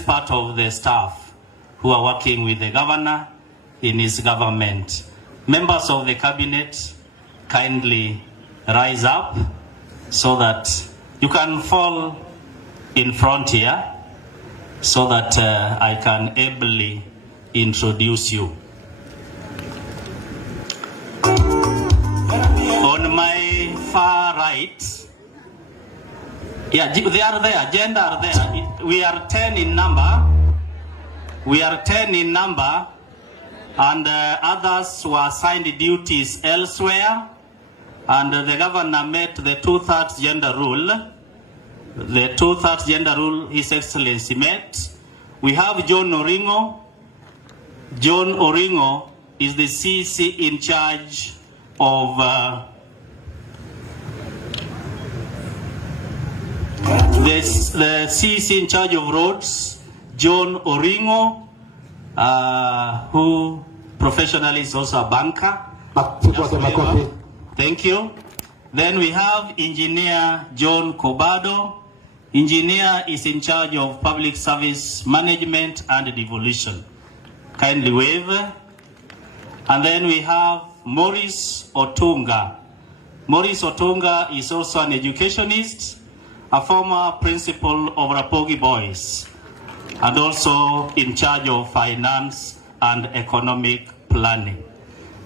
part of the staff who are working with the governor in his government. Members of the cabinet, kindly rise up so that you can fall in front here so that I can ably introduce you. On my far right, yeah, they are there, agenda are there. We are 10 in number. We are 10 in number, and others who are assigned duties elsewhere. And the governor met the 2/3 gender rule. The 2/3 gender rule, His Excellency met. We have John Oringo. John Oringo is the CC in charge of the CC in charge of roads, John Oringo, who professionally is also a banker. Thank you. Then we have Engineer John Kobado. Engineer is in charge of public service management and devolution. Kindly wave. And then we have Maurice Otunga. Maurice Otunga is also an educationist, a former principal of Rapogi Boys, and also in charge of finance and economic planning.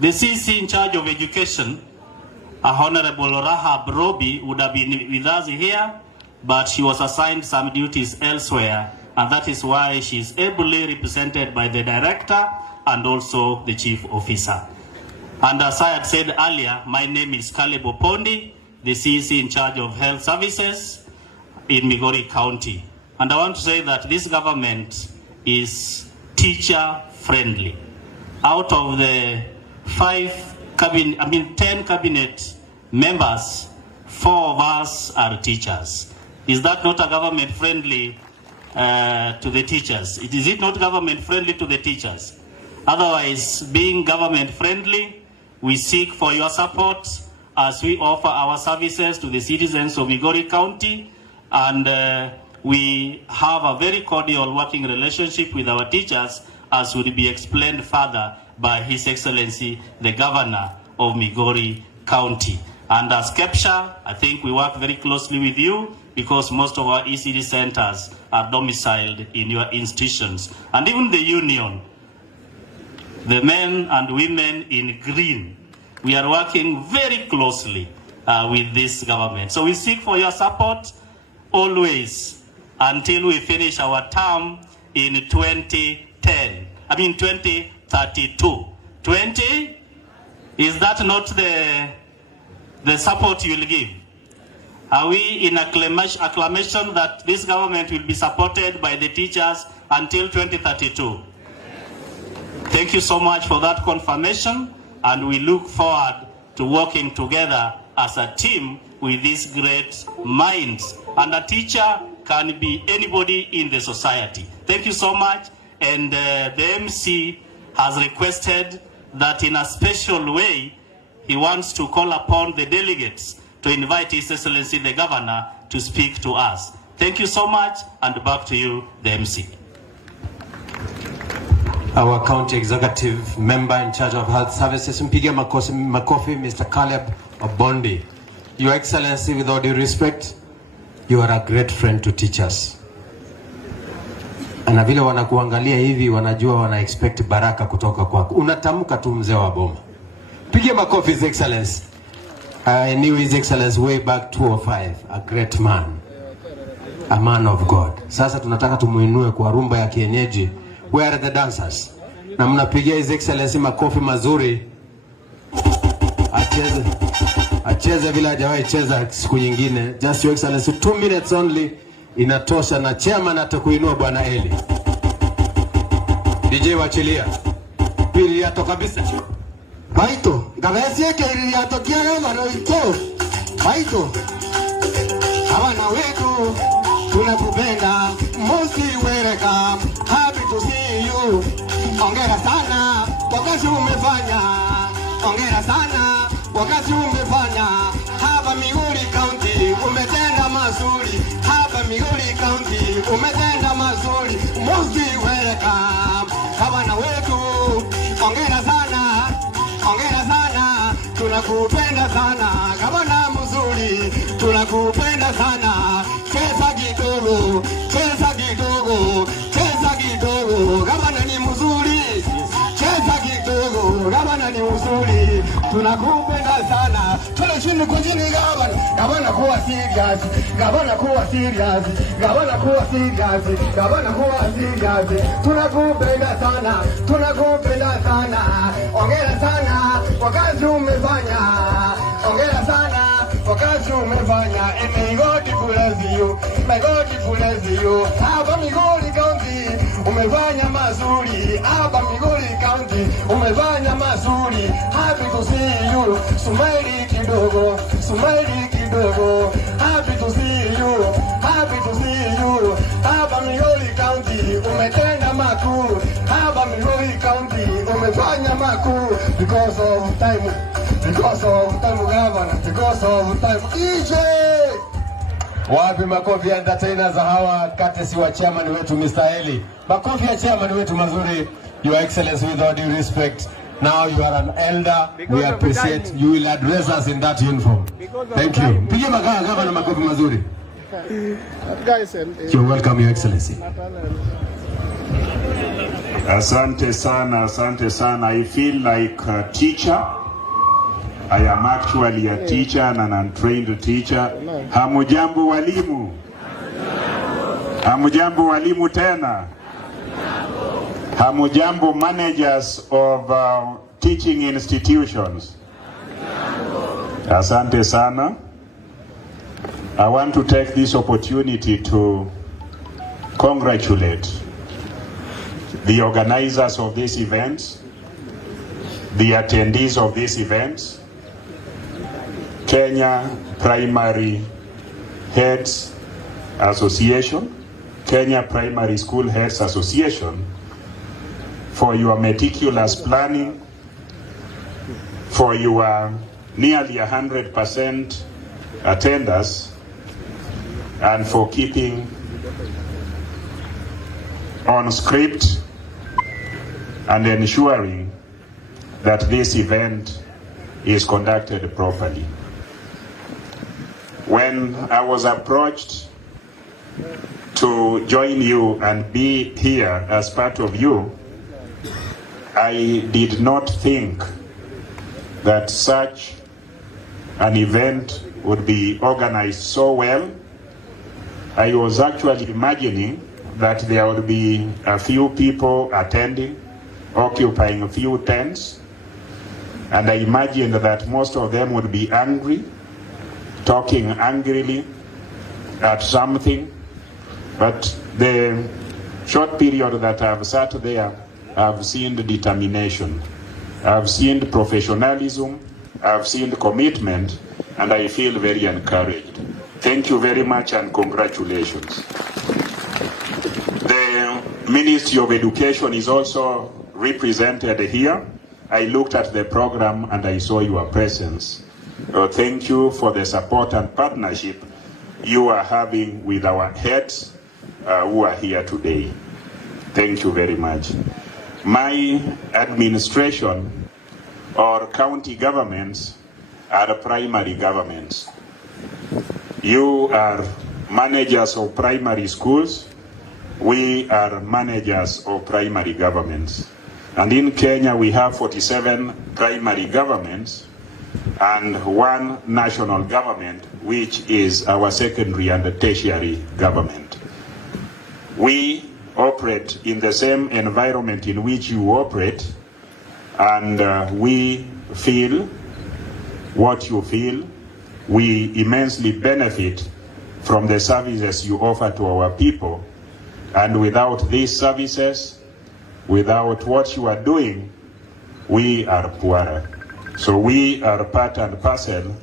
The CC in charge of education, Honorable Rahab Robi, would have been with us here, but she was assigned some duties elsewhere, and that is why she is ably represented by the director and also the chief officer. And as I had said earlier, my name is Caleb Opondi, the CC in charge of health services in Migori County. And I want to say that this government is teacher friendly. Out of the 10 cabinet members, 4 of us are teachers. Is that not a government friendly to the teachers? Is it not government friendly to the teachers? Otherwise, being government friendly, we seek for your support as we offer our services to the citizens of Migori County, and we have a very cordial working relationship with our teachers, as will be explained further by His Excellency, the Governor of Migori County. And as Kepsha, I think we work very closely with you because most of our ECD centers are domiciled in your institutions. And even the union, the men and women in green, we are working very closely with this government. So we seek for your support always until we finish our term in 2032. 20? Is that not the support you will give? Are we in acclamation that this government will be supported by the teachers until 2032? Thank you so much for that confirmation, and we look forward to working together as a team with these great minds. And a teacher can be anybody in the society. Thank you so much. And the MC has requested that in a special way, he wants to call upon the delegates to invite His Excellency the Governor to speak to us. Thank you so much, and back to you, the MC. Our County Executive Member in charge of Health Services, Mpige Makofi, Mr. Caleb Obondi. Your Excellency, with all due respect, you are a great friend to teachers. Na vile wanakuangalia hivi wanajua wana expect baraka kutoka kwako. Unatamka tu mzee wa boma. Pige makofi His Excellency. I knew His Excellency way back 2005, a great man. A man of God. Sasa tunataka tumuinue kwa rumba ya kienyeji. Where are the dancers? Na mnapigia His Excellency makofi mazuri. Acheze vile hajawahi cheza siku nyingine. Just Your Excellency, 2 minutes only. Inatosha, na chairman atakuinua Bwana Eli. DJ wachilia. Pili yato kabisa. Baito, gavesi yake yato kiaga maroito. Baito. Hawana wetu tunakupenda. Mosi welcome. Happy to see you. Ongera sana wakati umefanya. Ongera sana wakati umefanya. Hapa Migori County umetenda mazuri. Hapa Migori County umetenda mazuri. tunakupenda sana, gavana mzuri, tunakupenda sana. Cheza kidogo, cheza kidogo, cheza kidogo, gavana ni mzuri. Cheza kidogo, gavana ni mzuri, tunakupenda sana. Tuna chini kwa chini gavana, gavana kuwa serious, gavana kuwa serious, gavana kuwa serious, gavana kuwa serious. Tunakupenda sana, tunakupenda sana. Ongera sana kwa kazi umefanya, ongera sana kwa kazi umefanya. And may God bless you, may God bless you. Hapa Migori County umefanya mazuri, hapa Migori County umefanya mazuri. Happy to see you, smile kidogo, smile kidogo. Happy to see you, happy to see you. Hapa Migori County umetenda makuu, hapa Migori County umefanya makuu. Because of time, because of time governor, because of time. DJ wapi makofi ya entertainers hawa katesi wa chairman wetu Mr. Eli. Makofi ya chairman wetu mazuri. Your Excellency, with all due respect, now you are an elder. We appreciate you will address us in that uniform. Thank you. Pige makaka gavana makofi mazuri. You're welcome, Your Excellency. Asante sana, asante sana. I feel like a teacher. I am actually a teacher and an untrained teacher. Hamujambo walimu. Hamujambo walimu tena. Hamujambo managers of teaching institutions. Asante sana. I want to take this opportunity to congratulate the organizers of this event, the attendees of this event, Kenya Primary Heads Association, Kenya Primary School Heads Association, for your meticulous planning, for your nearly 100% attendance, and for keeping on script and ensuring that this event is conducted properly. When I was approached to join you and be here as part of you, I did not think that such an event would be organized so well. I was actually imagining that there would be a few people attending, occupying a few tents, and I imagined that most of them would be angry, talking angrily at something. But the short period that I've sat there, I've seen the determination, I've seen the professionalism, I've seen the commitment, and I feel very encouraged. Thank you very much and congratulations. The Ministry of Education is also represented here. I looked at the program and I saw your presence. Thank you for the support and partnership you are having with our heads who are here today. Thank you very much. My administration or county governments are primary governments. You are managers of primary schools. We are managers of primary governments. And in Kenya, we have 47 primary governments and one national government, which is our secondary and tertiary government. We operate in the same environment in which you operate, and we feel what you feel. We immensely benefit from the services you offer to our people, and without these services, without what you are doing, we are poorer. So we are part and parcel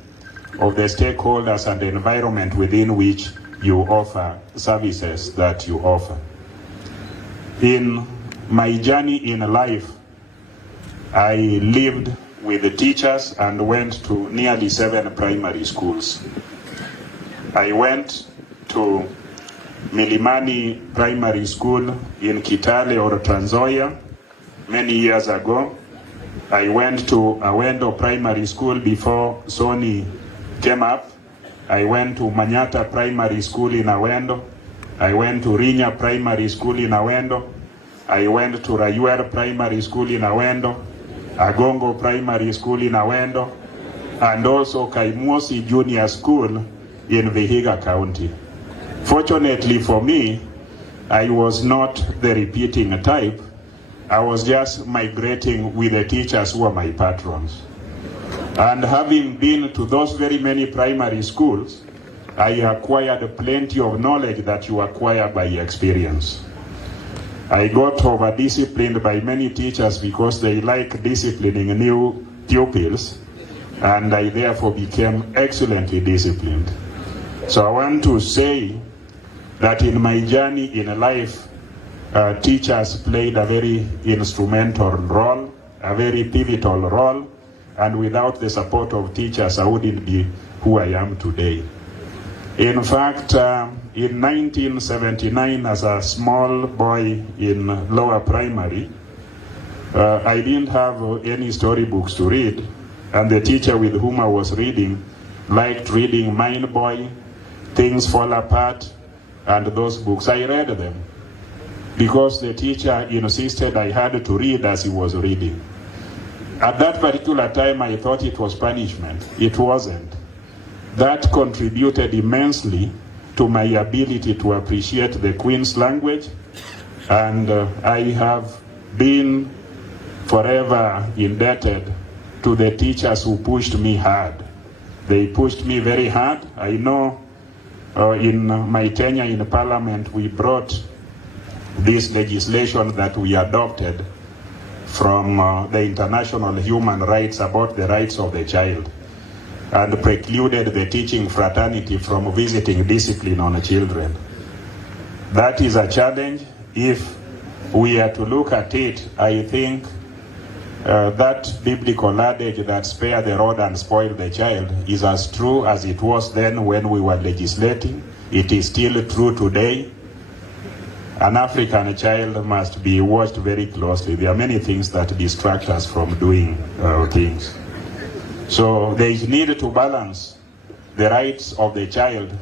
of the stakeholders and the environment within which you offer services that you offer. In my journey in life, I lived with the teachers and went to nearly 7 primary schools. I went to Milimani Primary School in Kitale or Trans Nzoia many years ago. I went to Awendo Primary School before Sony came up. I went to Manyata Primary School in Awendo. I went to Rinya Primary School in Awendo. I went to Rayuer Primary School in Awendo, Agongo Primary School in Awendo, and also Kaimuosi Junior School in Vihiga County. Fortunately for me, I was not the repeating type. I was just migrating with the teachers who are my patrons. And having been to those very many primary schools, I acquired plenty of knowledge that you acquire by experience. I got over-disciplined by many teachers because they like disciplining new pupils, and I therefore became excellently disciplined. So I want to say that in my journey in life, teachers played a very instrumental role, a very pivotal role, and without the support of teachers, I wouldn't be who I am today. In fact, in 1979, as a small boy in lower primary, I didn't have any storybooks to read, and the teacher with whom I was reading liked reading Mind Boy, Things Fall Apart, and those books. I read them because the teacher insisted I had to read as he was reading. At that particular time, I thought it was punishment. It wasn't. That contributed immensely to my ability to appreciate the Queen's language, and I have been forever indebted to the teachers who pushed me hard. They pushed me very hard. I know in my tenure in Parliament, we brought this legislation that we adopted from the international human rights about the rights of the child, and precluded the teaching fraternity from visiting discipline on children. That is a challenge. If we are to look at it, I think that biblical adage that spare the rod and spoil the child is as true as it was then when we were legislating. It is still true today. An African child must be watched very closely. There are many things that distract us from doing things. So there is need to balance the rights of the child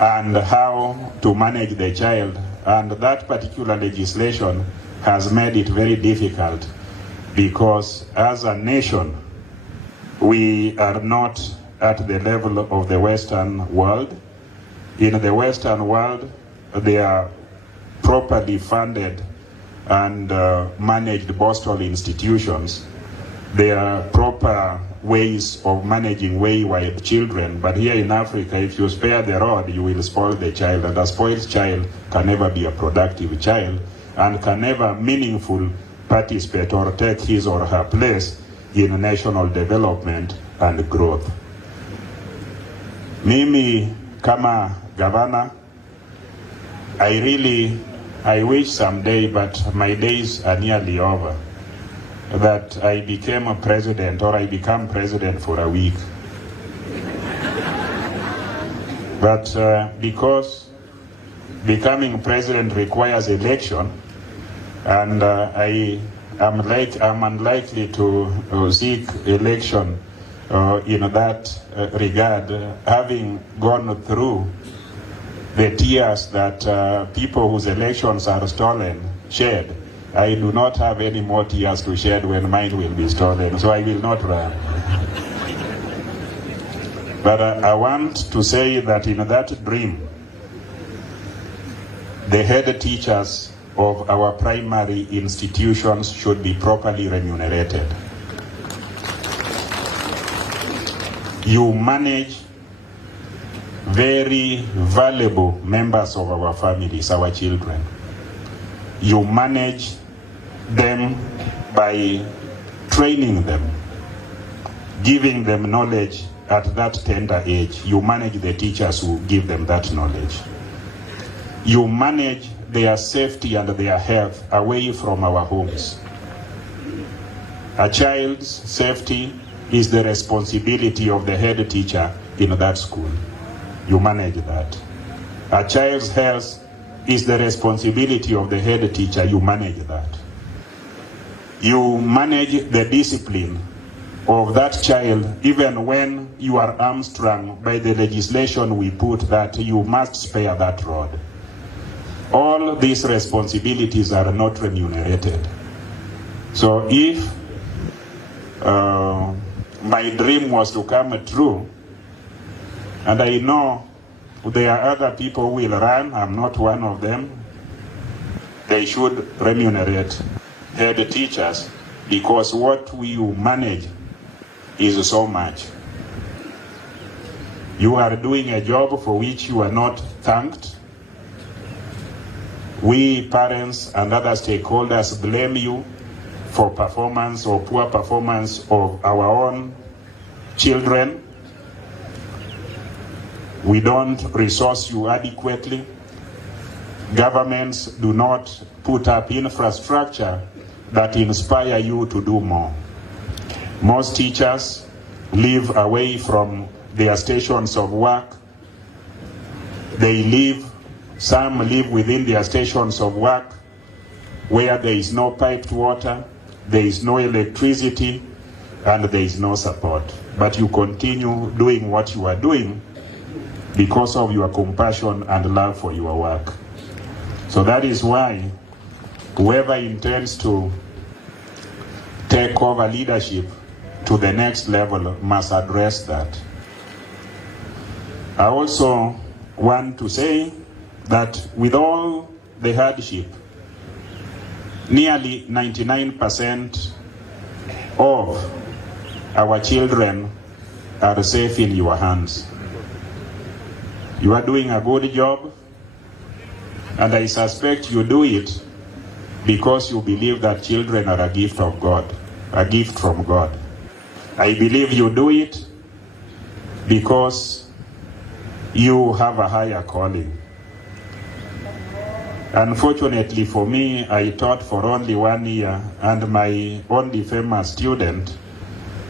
and how to manage the child. And that particular legislation has made it very difficult because as a nation, we are not at the level of the Western world. In the Western world, they are properly funded and managed Bostol institutions. There are proper ways of managing wayward children, but here in Africa, if you spare the rod, you will spoil the child, and a spoiled child can never be a productive child and can never meaningfully participate or take his or her place in national development and growth. Mimi kama governor, I wish someday, but my days are nearly over, that I became a president or I become president for a week. But because becoming president requires election, and I'm unlikely to seek election in that regard, having gone through the tears that people whose elections are stolen shed. I do not have any more tears to shed when mine will be stolen, so I will not run. But I want to say that in that dream, the head teachers of our primary institutions should be properly remunerated. You manage very valuable members of our families, our children. You manage them by training them, giving them knowledge at that tender age. You manage the teachers who give them that knowledge. You manage their safety and their health away from our homes. A child's safety is the responsibility of the head teacher in that school. You manage that. A child's health is the responsibility of the head teacher. You manage that. You manage the discipline of that child even when you are hamstrung by the legislation we put that you must spare that rod. All these responsibilities are not remunerated. So if my dream was to come true, and I know there are other people who will run, I'm not one of them, they should remunerate head teachers, because what we manage is so much. You are doing a job for which you are not thanked. We parents and other stakeholders blame you for performance or poor performance of our own children. We don't resource you adequately. Governments do not put up infrastructure that inspire you to do more. Most teachers live away from their stations of work. Some live within their stations of work where there is no piped water, there is no electricity, and there is no support. But you continue doing what you are doing because of your compassion and love for your work. So that is why whoever intends to take over leadership to the next level must address that. I also want to say that with all the hardship, nearly 99% of our children are safe in your hands. You are doing a good job, and I suspect you do it because you believe that children are a gift of God, a gift from God. I believe you do it because you have a higher calling. Unfortunately for me, I taught for only 1 year, and my only famous student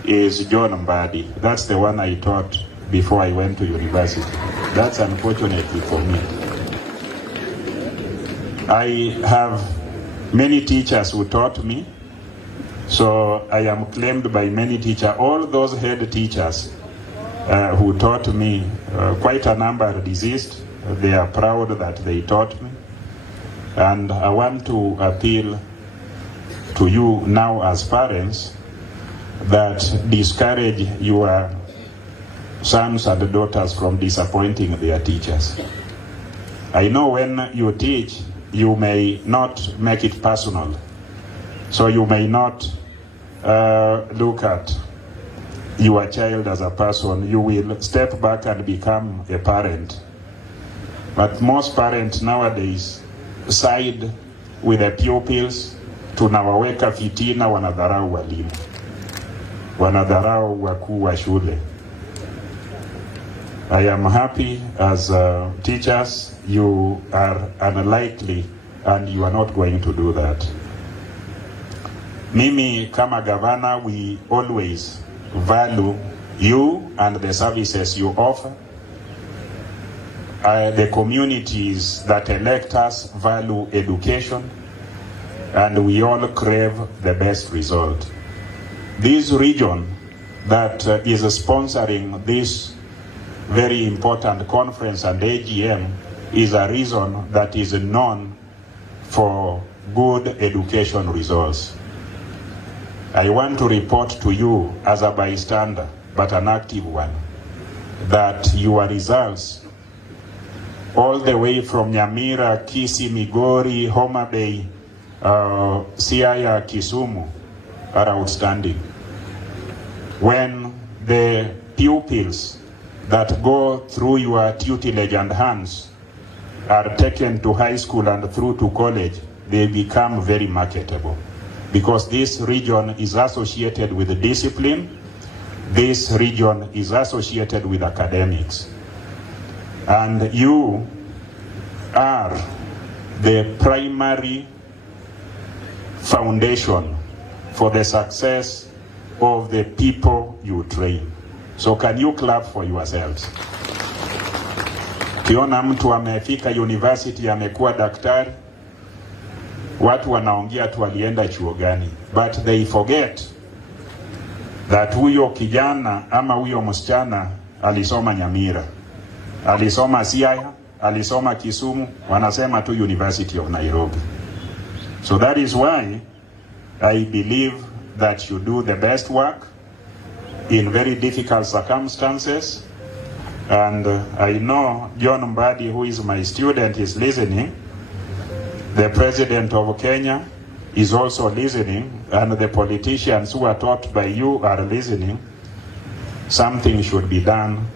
is John Mbadi. That's the one I taught before I went to university. That's unfortunately for me. I have many teachers who taught me, so I am claimed by many teachers. All those head teachers who taught me, quite a number are deceased. They are proud that they taught me. And I want to appeal to you now as parents that discourage your sons and daughters from disappointing their teachers. I know when you teach, you may not make it personal. So you may not look at your child as a person. You will step back and become a parent. But most parents nowadays side with the pupils. Tunawaweka fitina, wanadharau walimu, wanadharau wakuu wa shule. I am happy as teachers, you are unlikely and you are not going to do that. Mimi kama governor, we always value you and the services you offer. The communities that elect us value education, and we all crave the best result. This region that is sponsoring this very important conference and AGM is a region that is known for good education results. I want to report to you as a bystander, but an active one, that your results all the way from Nyamira, Kisii, Migori, Homa Bay, Siaya, Kisumu are outstanding. When the pupils that go through your tutelage and hands are taken to high school and through to college, they become very marketable. Because this region is associated with discipline, this region is associated with academics. And you are the primary foundation for the success of the people you train. So can you clap for yourselves? Kiona mtu amefika university amekuwa daktari, watu wanaongea tu walienda chuo gani, but they forget that huyo kijana ama huyo msichana alisoma Nyamira, alisoma Siaya, alisoma Kisumu, wanasema tu University of Nairobi. So that is why I believe that you do the best work in very difficult circumstances. And I know John Mbadi, who is my student, is listening. The President of Kenya is also listening, and the politicians who are taught by you are listening. Something should be done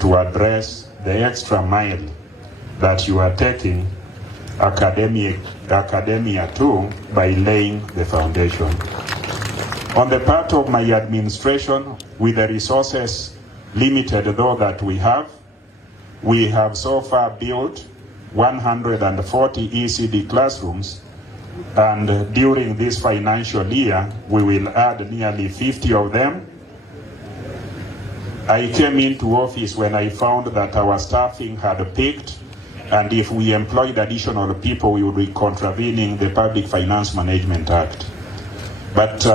to address the extra mile that you are taking academia too by laying the foundation. On the part of my administration, with the resources limited though that we have so far built 140 ECD classrooms, and during this financial year we will add nearly 50 of them. I came into office when I found that our staffing had peaked, and if we employed additional people we would be contravening the Public Finance Management Act. But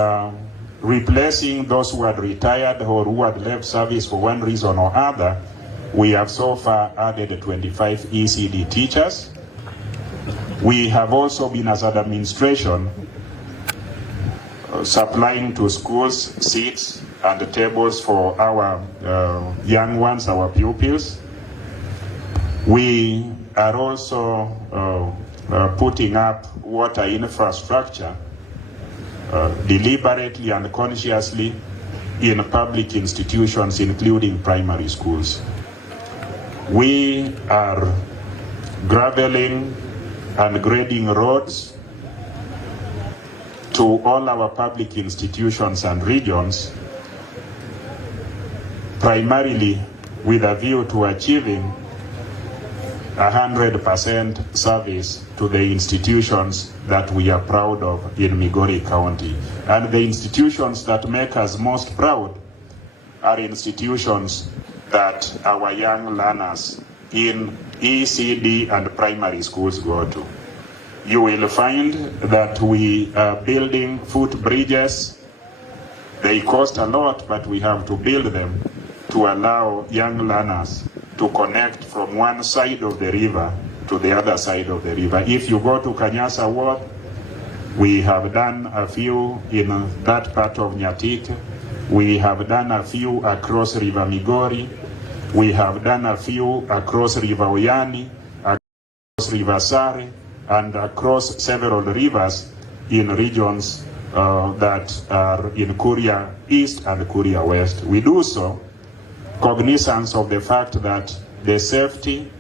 replacing those who had retired or who had left service for one reason or other, we have so far added 25 ECD teachers. We have also been, as an administration, supplying to schools seats and tables for our young ones, our pupils. We are also putting up water infrastructure deliberately and consciously in public institutions, including primary schools. We are graveling and grading roads to all our public institutions and regions, primarily with a view to achieving 100% service to the institutions that we are proud of in Migori County. And the institutions that make us most proud are institutions that our young learners in ECD and primary schools go to. You will find that we are building footbridges. They cost a lot, but we have to build them to allow young learners to connect from one side of the river to the other side of the river. If you go to Kanyasa Ward, we have done a few in that part of Nyatik. We have done a few across River Migori. We have done a few across River Oyani, across River Sare, and across several rivers in regions that are in Kuria East and Kuria West. We do so cognizance of the fact that the safety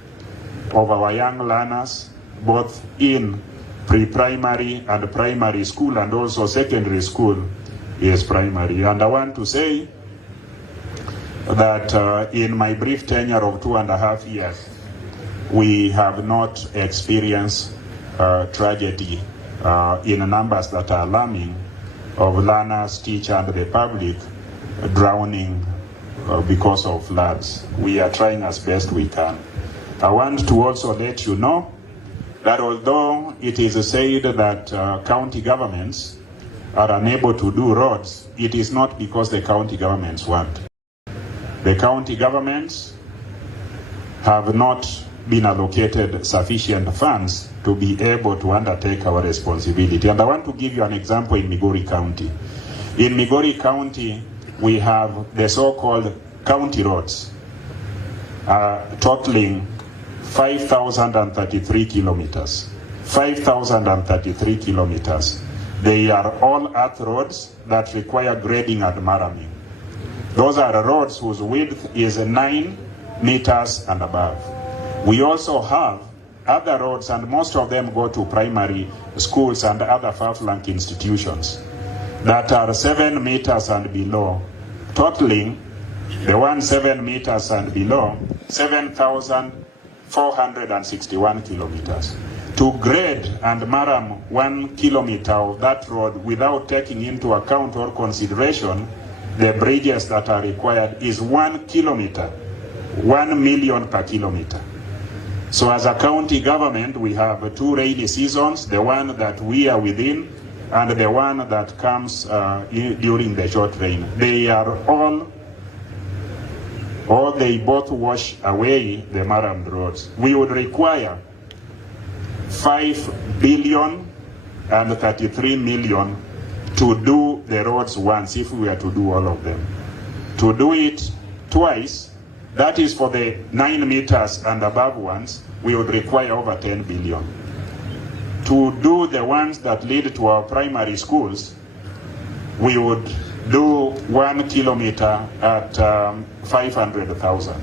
of our young learners, both in pre-primary and primary school and also secondary school, is primary. And I want to say that in my brief tenure of 2.5 years, we have not experienced tragedy in numbers that are alarming of learners, teachers, and the public drowning because of floods. We are trying as best we can. I want to also let you know that although it is said that county governments are unable to do roads, it is not because the county governments want. The county governments have not been allocated sufficient funds to be able to undertake our responsibility. And I want to give you an example in Migori County. In Migori County, we have the so-called county roads, totaling 5,033 kilometers. 5,033 kilometers. They are all earth roads that require grading and marraming. Those are roads whose width is 9 meters and above. We also have other roads, and most of them go to primary schools and other far-flung institutions, that are 7 meters and below, totaling the one 7 meters and below, 7,461 kilometers. To grade and marram 1 kilometer of that road without taking into account or consideration the bridges that are required is 1 kilometer, 1 million per kilometer. So as a county government, we have 2 rainy seasons, the one that we are within and the one that comes during the short rain. They are they both wash away the marram roads. We would require 5 billion and 33 million to do the roads once if we are to do all of them. To do it twice, that is for the 9 meters and above ones, we would require over 10 billion. To do the ones that lead to our primary schools, we would do 1 kilometer at 500,000.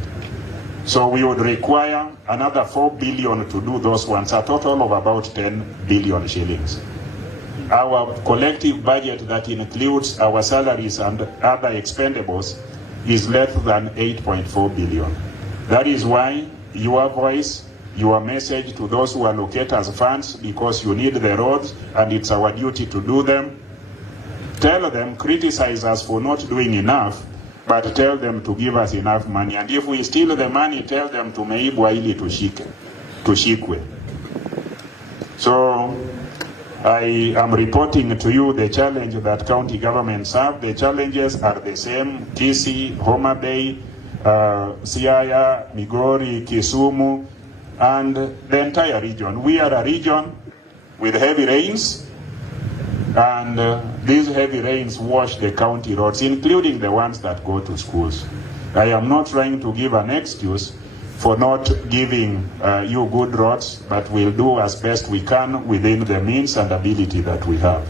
So we would require another 4 billion to do those ones, a total of about 10 billion shillings. Our collective budget that includes our salaries and other expendables is less than 8.4 billion. That is why your voice, your message to those who allocate us funds, because you need the roads and it's our duty to do them. Tell them, criticize us for not doing enough, but tell them to give us enough money. And if we steal the money, tell them tumeibwa ili tushikwe. So I am reporting to you the challenge that county governments have. The challenges are the same: Kisii, Homa Bay, Siaya, Migori, Kisumu, and the entire region. We are a region with heavy rains, and these heavy rains wash the county roads, including the ones that go to schools. I am not trying to give an excuse for not giving you good roads, but we'll do as best we can within the means and ability that we have.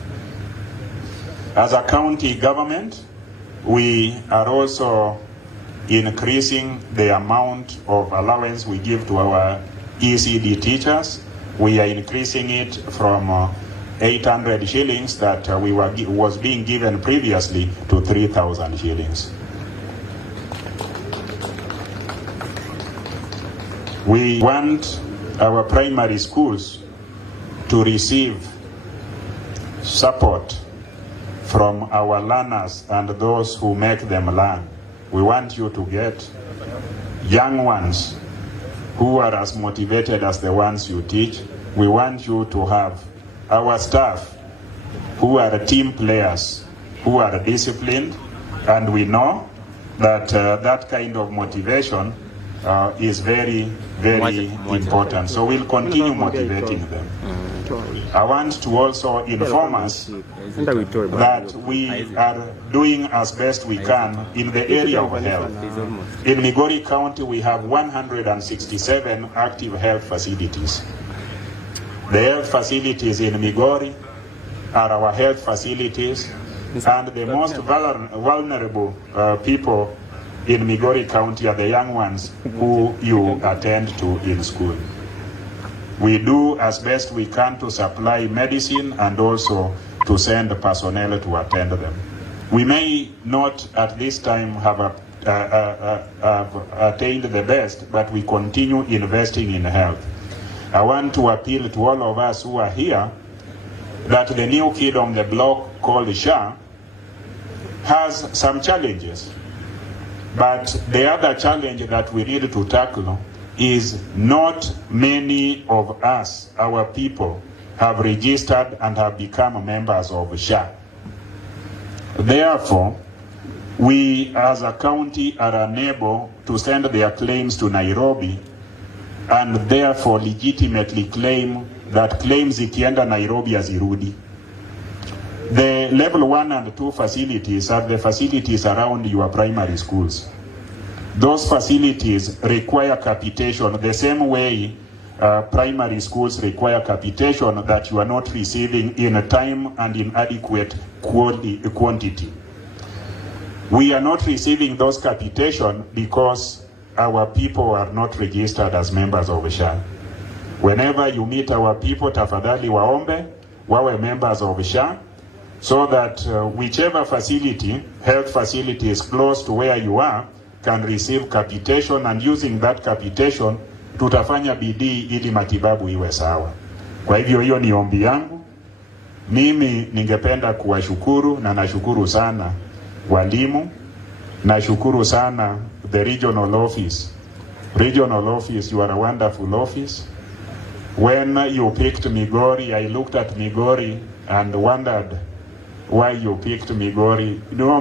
As a county government, we are also increasing the amount of allowance we give to our ECD teachers. We are increasing it from 800 shillings that was being given previously to 3,000 shillings. We want our primary schools to receive support from our learners and those who make them learn. We want you to get young ones who are as motivated as the ones you teach. We want you to have our staff who are team players, who are disciplined, and we know that that kind of motivation is very, very important. So we'll continue motivating them. I want to also inform us that we are doing as best we can in the area of health. In Migori County, we have 167 active health facilities. The health facilities in Migori are our health facilities, and the most vulnerable people in Migori County are the young ones who you attend to in school. We do as best we can to supply medicine and also to send personnel to attend them. We may not at this time have attained the best, but we continue investing in health. I want to appeal to all of us who are here that the new kid on the block called SHA has some challenges. But the other challenge that we need to tackle is not many of us, our people, have registered and have become members of SHA. Therefore, we as a county are unable to send their claims to Nairobi and therefore legitimately claim that claims ikienda Nairobi hazirudi. The level 1 and 2 facilities are the facilities around your primary schools. Those facilities require capitation the same way primary schools require capitation that you are not receiving in time and in adequate quantity. We are not receiving those capitation because our people are not registered as members of SHA. Whenever you meet our people, tafadhali waombe wawe members of SHA, so that whichever facility, health facility is close to where you are, can receive capitation, and using that capitation tutafanya bidii ili matibabu iwe sawa. Kwa hivyo hiyo ni ombi yangu. Mimi ningependa kuwashukuru na nashukuru sana walimu, nashukuru sana the regional office Regional office, you are a wonderful office. When you picked Migori, I looked at Migori and wondered why you picked Migori. You know,